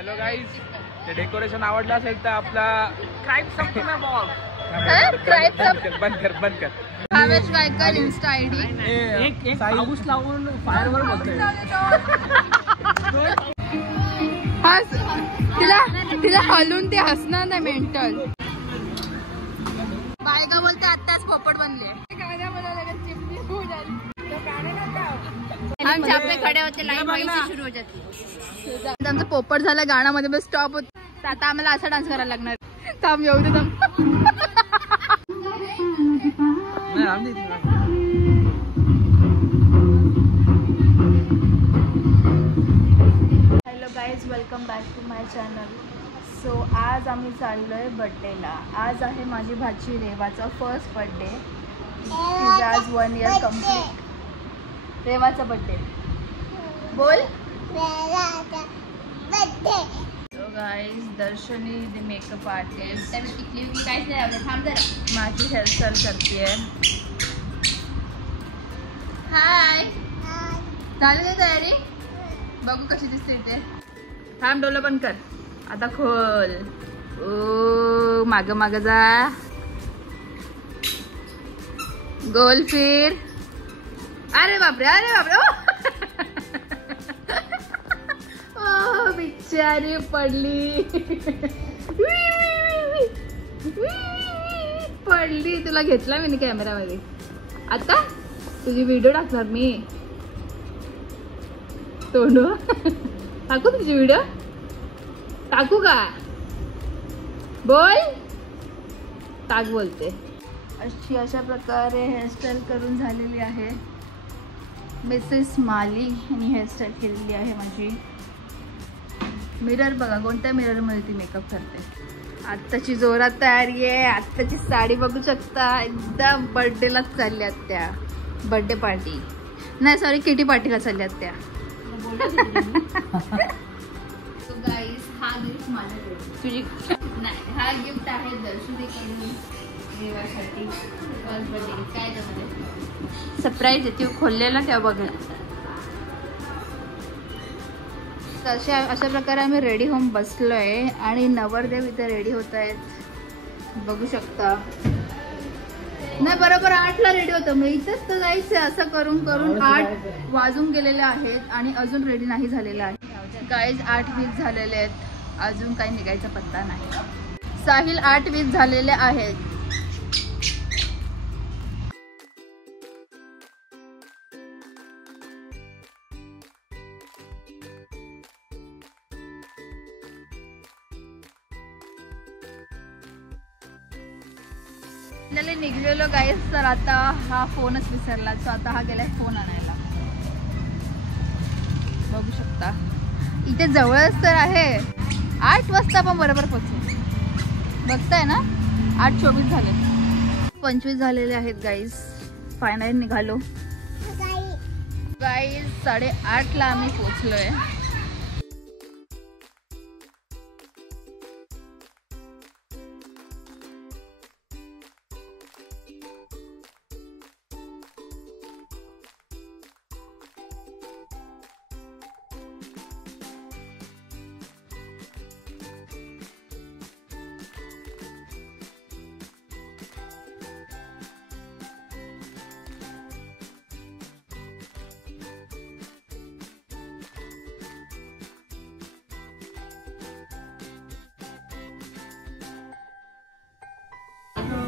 Hello guys, ते decoration आवडलं असेल तर आपला क्राईम संपतो ना बॉल बंद कर भावेश गायकर इन्स्टा आयडी एक पाऊस लावून फायरवर बोलतोय. तिला हलून ते हसणार नाही मेंटल. बायका बोलते आत्ताच पोपट बनले. हम जहाँ पे खडे होते लाईन वहीं से शुरू हो जाती. आमचं पोपट झालं गाण्यामध्ये बस स्टॉप होत. आता आम्हाला असा डान्स करायला लागणार. थांब येऊ दे थांब. Hello guys, welcome back to my channel. So आज आम्ही चाललो आहे बड्डेला. आज आहे माझी भाची रेवाचा फर्स्ट बड्डे. तिचा आज 1 year कम्प्लीट. रेवाचा बड्डे बोल. सो गाईज, दर्शनी द मेकअप आर्टिस्ट माझी हेअरस्टाईल करते. हाय, झाली का तयारी? बघू कशी दिसते इथे. थांब, डोलं बंद कर. आता खोल. ओ माग माग जा. गोल फिर. अरे बापरे, अरे बापरे. ओ बिचारी पडली. पडली. तुला घेतला मी कॅमेरामध्ये. आता तुझी व्हिडिओ टाकणार मी. तोंड टाकू तुझी व्हिडिओ? टाकू का? बोल. टाक बोलते. अशा प्रकारे हेअरस्टाईल करून झालेली आहे. मिसेस माली यांनी हेअरस्टाईल केलेली आहे माझी. मिरर बघा, कोणत्या मिररमध्ये ती मेकअप करते. आत्ताची जोरात तयारी आहे. आत्ताची साडी बघू शकता. एकदम बर्थडेलाच चालल्यात त्या. बर्थडे पार्टी नाही, सॉरी, किटी पार्टीला चालल्यात त्या. सो गाईज, हा गिफ्ट माझ्याकडे. तुझी नाही, हा गिफ्ट आहे दर्शनीकडून देवासाठी. फर्स्ट बर्थडे काय त्यामध्ये सरप्राईज आहे. ती खोललेला तेव्हा बघा. अशा प्रकारे आम्ही रेडी होऊन बसलोय आणि नवरदेव इथे रेडी होत आहेत. बघू शकता. नाही, बरोबर 8ला रेडी होतं. मग इथंच तर जायचं. असं करून करून 8 वाजून गेलेले आहेत आणि अजून रेडी नाही झालेलं आहे. गाईज 8:20 झालेले आहेत. अजून काही निघायचा पत्ता नाही. साहिल 8:20 झालेले आहेत. निघलेलो गाईज. तर आता हा फोनच विसरला. सो आता हा गेलाय फोन आणायला. बघू शकता इथे जवळच तर आहे. 8 वाजता आपण बरोबर पोहोचू. बघताय ना, 8:24 झाले. 25 झालेले आहेत गाईज. फायनली निघालो गाईज. 8:30ला आम्ही पोहोचलोय.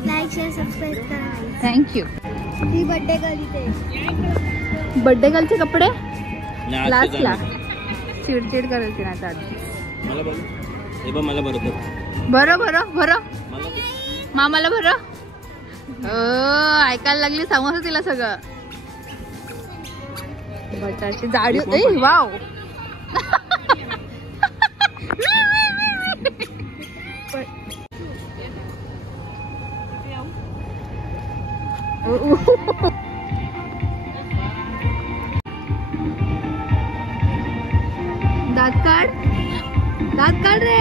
लाईक शेअर सबस्क्राईब करा. थँक्यू. ही बर्थडे गर्ल इथे. बर्थडे गर्लचे कपडे लास्टला चिडचिड करायची ना. आता मला बरं बरं बरं बरं मामाला बरं. ऐकायला लागली. समजतं तिला सगळं. बटाची जाडी. वाव. दात काढ. दात काढ रे.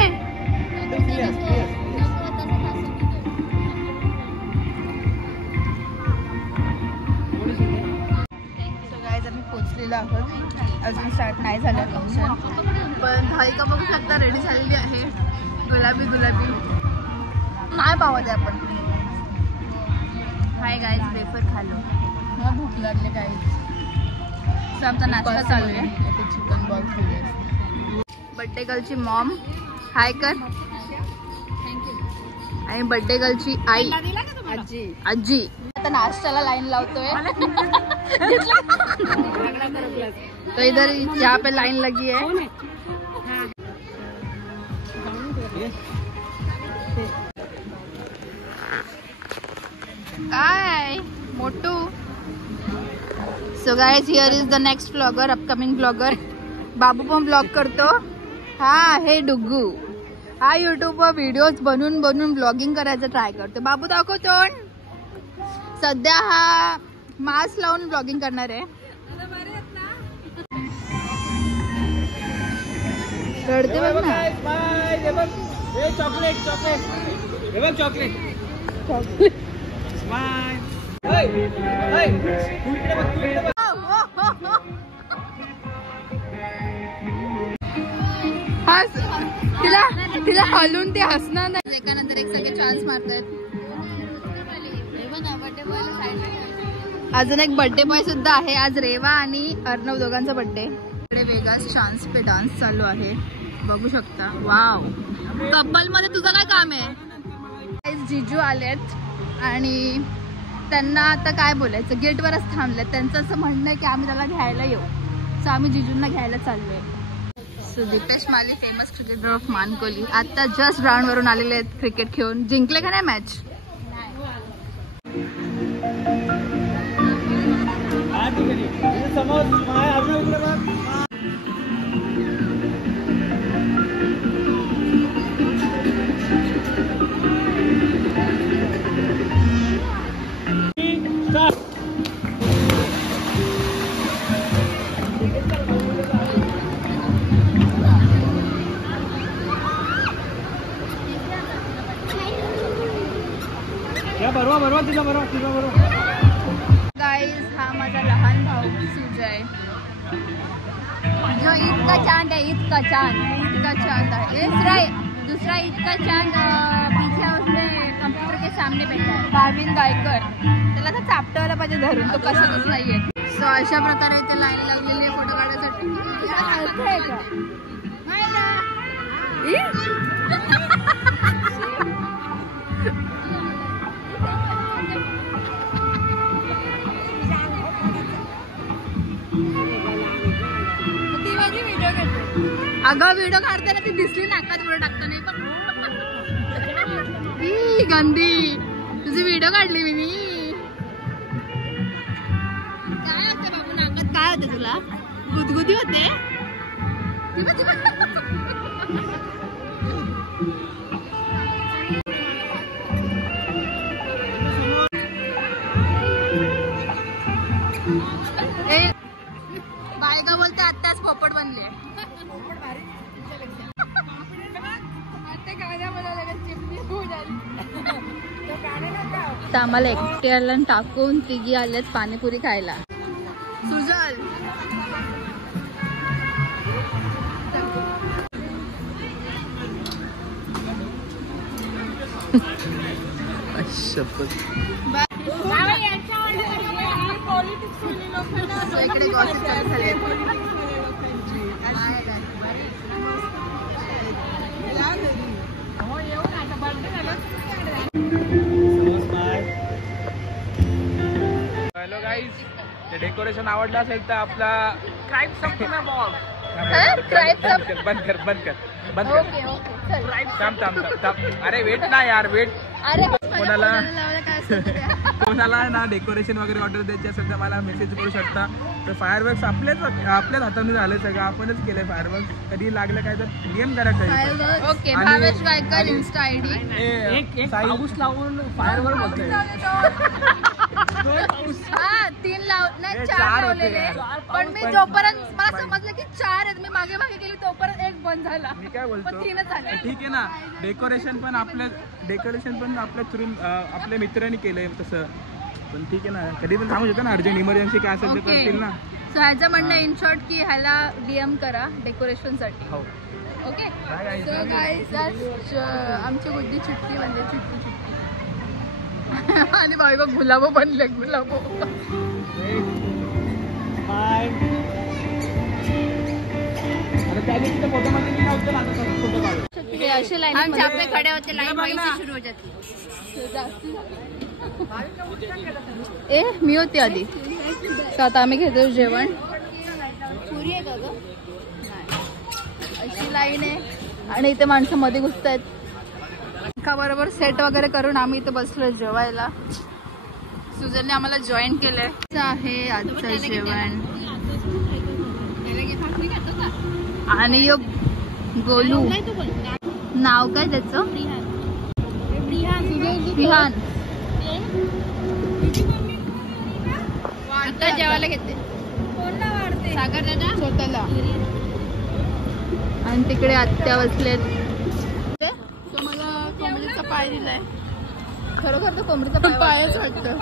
बसलेलो आहोत. अजून स्टार्ट नाही झालं फंक्शन, पण भाविका बघू शकता रेडी झालेली आहे. गुलाबी गुलाबी नाही पावत आहे आपण. हाय गाईज, वेफर खालो. मला भूक लागले गाईज. आमचा नाश्ता चालू आहे. चिकन बॉल खाल्ले. बड्डे गर्लची मॉम हाय कर. आणि बड्डे गर्लची आई आजी आता नाश्त्याला लाईन लावतोय. तो इधर यहाँ पे लाइन लगी है. काय मोटू. So guys, here is the next blogger, upcoming blogger. बाबू पण ब्लॉग करतो. हा हे डुग्गू. हा युट्यूबवर व्हिडिओज बनवून बनवून ब्लॉगिंग करायचं ट्राय करतो. बाबू दाखव तोंड. सध्या हा मास्क लावून ब्लॉगिंग करणार आहे. रडते बघ ना. Chocolate chocolate chocolate chocolate. तिला तिला हलून ते हसणार नाही. एकानंतर एक सगळे चान्स मारतायत. अजून एक बर्थडे बॉय सुद्धा आहे. आज रेवा आणि अर्णव दोघांचा बर्थडे. इकडे वेगास चान्स पे डान्स चालू आहे, बघू शकता. वाव, कपल मध्ये तुझं काय काम आहे. जिजू आलेत आणि त्यांना आता काय बोलायचं, गेटवरच थांबलेत. त्यांचं असं म्हणणं आहे की आम्ही त्याला घ्यायला येऊ. सो आम्ही जिजूंना घ्यायला चाललोय. So Deepesh Mali, famous cricketer of Mankoli, आता जस्ट ग्राउंड वरून आलेले आहेत क्रिकेट खेळून. जिंकले का नाही मॅच. गाईज, हा माझा लहान भाऊ सुजय, जो इतका चांद आहे, इतका चांद आहे. दूसरा इतका चांद पीछे उसने कंप्यूटर के सामने बैठा है. भाविन गायकर. त्याला तर चापटवायला पाहिजे धरून, तो कशातच नाहीये. सो अशा प्रकारे इथे लाईन लागलेली आहे फोटो काढायसाठी. अगं व्हिडिओ काढताना ती दिसली नाकात व्हिडिओ टाकताना. पण गंदी तुझी व्हिडिओ काढली मी. काय होते बाबू नाकात, काय होते तुला. गुदगुदी होते. बायका बोलते आत्ताच पोपट बनले. आम्हाला एकट्याला टाकून तिघी आल्यात पाणीपुरी खायला. सुजल इकडे गॉसिप चालू झाले. हॅलो गाईज, ते डेकोरेशन आवडलं असेल तर आपला क्राईम संपूर्ण बॉल बंद कर. ओके अरे वेट ना यार, वेट. अरे कोणाला ना डेकोरेशन वगैरे ऑर्डर द्यायची असेल तर मला मेसेज करू शकता. तर फायरवर्क्स आपल्याच हाताने झालं सगळं, आपणच केलंय फायरवर्क्स. कधी लागलं काय तर DM करा. Okay, Bhavesh Gaikar insta ID. पाऊस लावून फायरवर्क बोलतोय. 3 नाही 4 लावलेले. पण मी जोपर्यंत मला समजलं की 4 आहेत, मी मागे गेली तोपर्यंत एक बंद झाला. मी काय बोलतो, 3च झाले. ठीक आहे ना. डेकोरेशन पण आपल्या थ्रू आपल्या मित्रांनी केलंय तसं. पण ठीक आहे ना, कधी पण सांगू शकतो ना, अर्जंट इमर्जन्सी काय असेल ते करतील ना. सो ह्याचं म्हणणं इन शॉर्ट की ह्याला DM करा डेकोरेशन साठी. हो. Okay. Bye guys. So guys आमची बुद्धी चुटकी बनले चुटकी आणि बाय बघ गुलाबो बनले गुलाबो. बाय. अरे त्या दिवशी फोटो मध्ये मी नव्हतं आता फोटो काढू. असे लाईन आमचे आपले खडे होते लाईन वहीं सुरू हो जाती. ए मी होती आधी. सो आता आम्ही घेतो जेवण. पुरी आहे का ग? अशी लाईन आहे आणि इथे माणसं मध्ये घुसतायत. एका बरोबर सेट वगैरे करून आम्ही इथे बसलो जेवायला. सुजनने आम्हाला जॉईन केलंय. आहे आजचं जेवण आणि गोलू नाव काय त्याचं? रिहान. आता जेवायला घेते सागर दादा छोट्याला आणि तिकडे आत्या बसलेत. तो मला कोंबडीचा पाय दिलाय. खरोखर तो कोंबडीचा पायच वाटतं.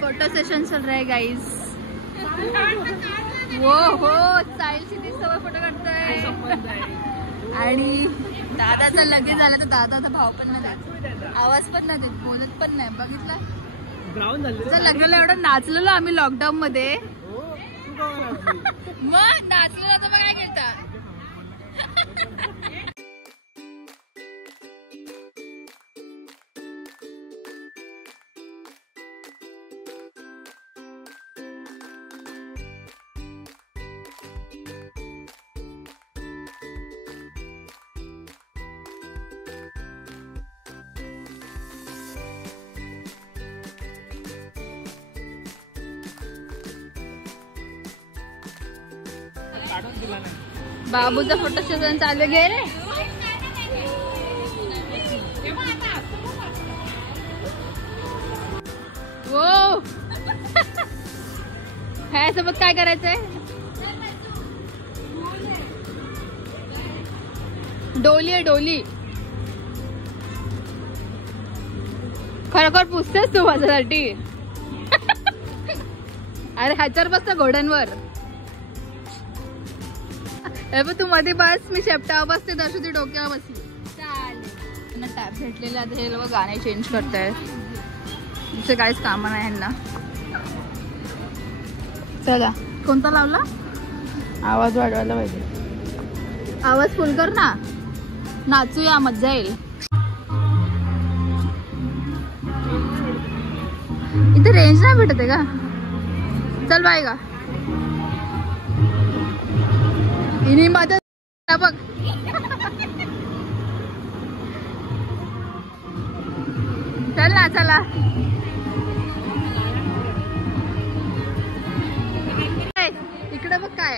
फोटो सेशन चल रहा है गाइस. वो हो स्टाईलची ती सवय फोटो काढताय. आणि दादाचा लगेच झाला तर दादाचा भाव पण नाही देत, आवाज पण नाही देत, बोलत पण नाही. बघितलं लग्नाला एवढं नाचलेलो आम्ही लॉकडाऊन मध्ये. मग नाचलेलो तर मग काय केलं. बाबूचा फोटो सेशन चालू घे रे. वो ह्यासोबत काय करायचंय? डोली आहे डोली. खरोखर पुसतेस तू माझ्यासाठी. अरे ह्याच्यावर बसतं घोड्यांवर. तू मध्ये बस मी शेपटावर बसते दर्शू ती डोक्यावर बसली. चालेल. टॅब भेटलेले आता हे लोक गाणे चेंज करताय. दुसरे काहीच कामं नाही ह्यांना. चला कोणता लावला? आवाज वाढवायला पाहिजे. आवाज फुल कर ना. नाचूया मजा येईल. इथे रेंज नाही भेटत आहे का? चल बाय का इनी मदत बघ. चल ना चला. इकडे बघ काय.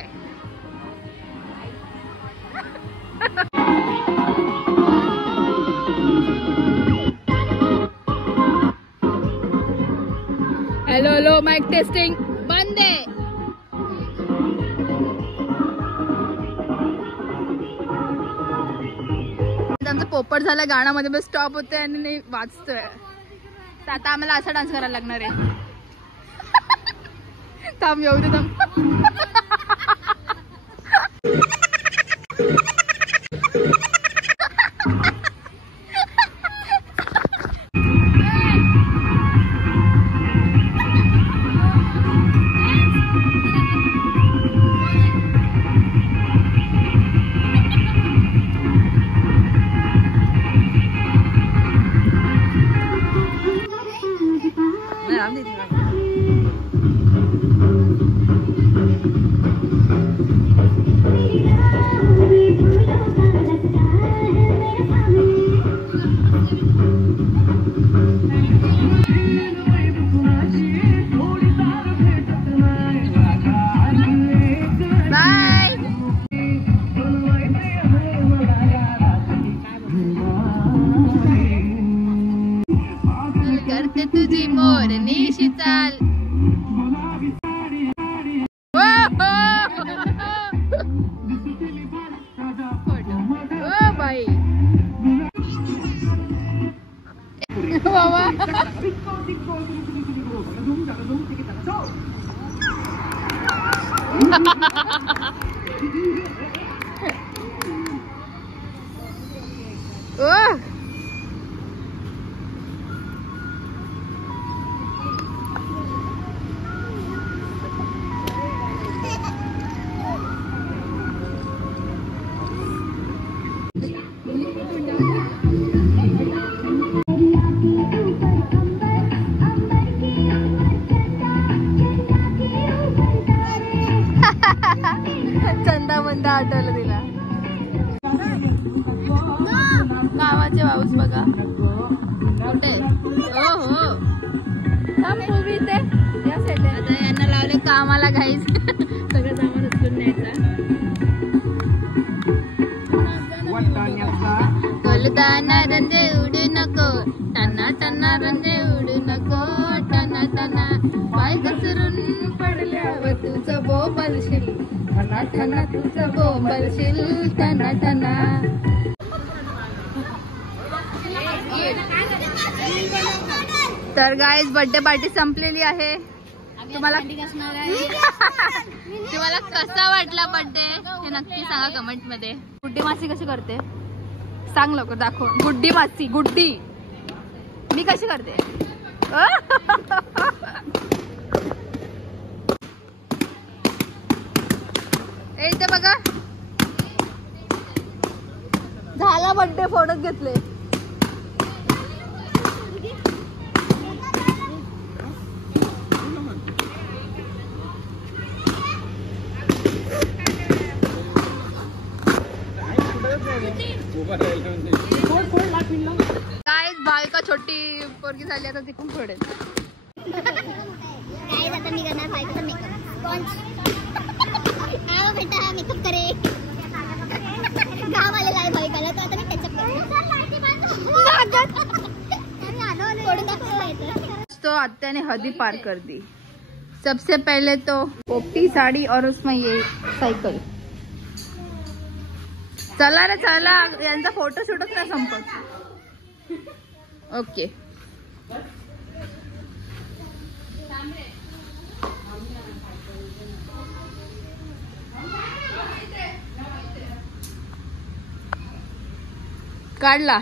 हॅलो हॅलो माइक टेस्टिंग बंद आहे. आमचं पोपट झालं गाण्यामध्ये बस स्टॉप होते आणि वाचतोय. तर आता आम्हाला असा डान्स करायला लागणार आहे. थांब येऊ दे थांब. करते तुझी मोरनीशी चाल. बाई बाबा चंदा मंदा आठवलं तिला. गावाचे पाऊस बघा कुठे. हो हो आता यांना लावले कामाला घाईच. सगळं सामान उचलून न्यायचा. कोलताना रंजे उडू नको, टना टना रंजे उडू नको, टना टना पाय घसरून पडल्यावर तुझं बोंबलशील, टना टना तुझं बोंबलशील, टना टना. तर गाईज बर्थडे पार्टी संपलेली आहे. तुम्हाला तुम्हाला कसा वाटला बर्थडे हे नक्की सांगा कमेंट मध्ये. गुड्डी मासी कशी करते सांग लवकर, दाखव. गुड्डी मासी, गुड्डी मी कशी करते. इथे बघा झाला बर्थडे, फोटोच घेतले. काय बायका छोटी पोरगी झाली आता ती पण फोडेल. आता मी करणार बायकोचा मेकअप करे. घाम आलेला आहे बायकाला, तर आता मी टचअप करते. तो आत्याने हदी पार कर दी. सबसे पहले तो पोपटी साड़ी और उसमें ये साइकिल. चला रे चला, यांचा फोटो शूटच नाही संपत. ओके काढला.